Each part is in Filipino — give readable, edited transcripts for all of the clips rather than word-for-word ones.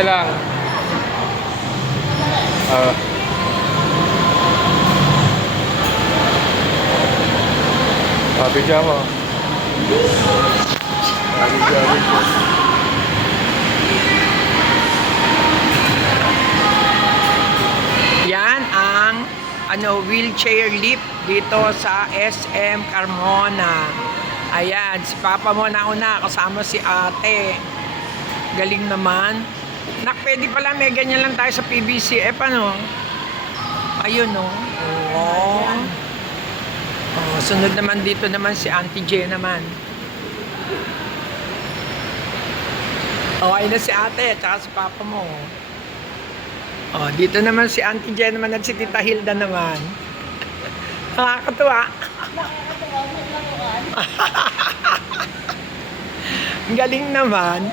Isa lang. Bidya mo. Bidya. Yan ang wheelchair lift dito sa SM Carmona. Ayan, si Papa mo nauna, kasama si ate. Galing naman. Nak, pwede pala, may ganyan lang tayo sa PBCF, ano? Ayun, no? Oo. Oh, sunod naman dito naman si Auntie J naman. Okay na si ate, tsaka si Papa mo. Oh, dito naman si Auntie J naman at si Tita Hilda naman. Nakakatuwa. Ang galing naman.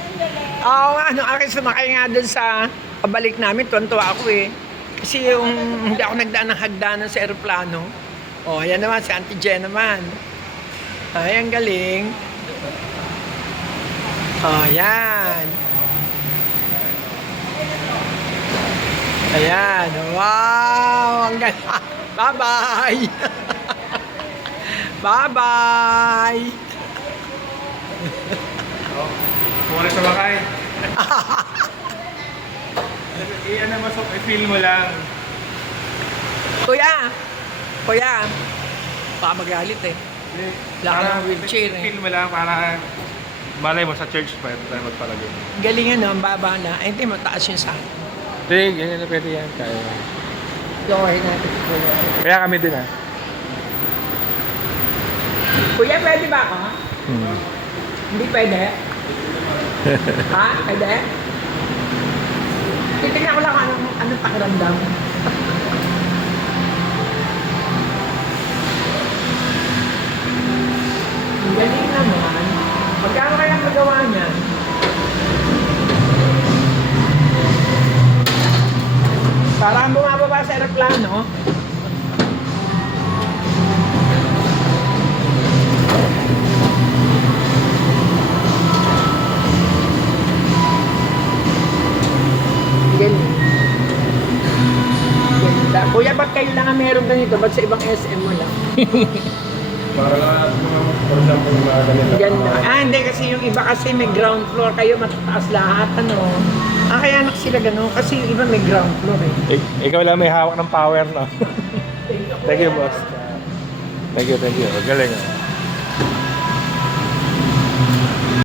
Oo nga, nung aking sumakay nga dun sa pabalik namin, tuwan-tuwa ako eh. Kasi yung hindi ako nagdaan ng hagdanan sa aeroplano. Oh, yan naman, si Auntie Jen naman. Ay, ang galing. Oh, yan. Ayan, wow, ang galing. Bye-bye. Bye-bye. Muna sa bakay. Ano mo, i-feel mo lang. Kuya, baka magalit eh. Laki ng wheelchair eh. Feel mo lang para malay mo sa church pa tayo magpalagay. Galing ano, ang baba na. Ay, hindi, mataas yun sa akin. Hindi, ganyan na pwede yan. Kaya. Gawin natin, kuya. Kaya kami din ah. Kuya, pwede ba ako? Hindi pwede? Ha? Pwede? Titignan ko lang anong pakiramdam. Ang galing naman. Magkano kayang magawa niyan? Parang bumababa sa aeroplano. Galing. Ganda. Kuya, ba't kailangan meron ganito? Ba't sa ibang SM mo lang? Para lang, for example, mga ganito. Ganda. Hindi kasi yung iba kasi may ground floor. Kayo matataas lahat, ano? Kaya anak sila gano'n. Kasi yung iba may ground floor eh. Ikaw lang may hawak ng power, no? Thank you, boss. Thank you. Galing ah.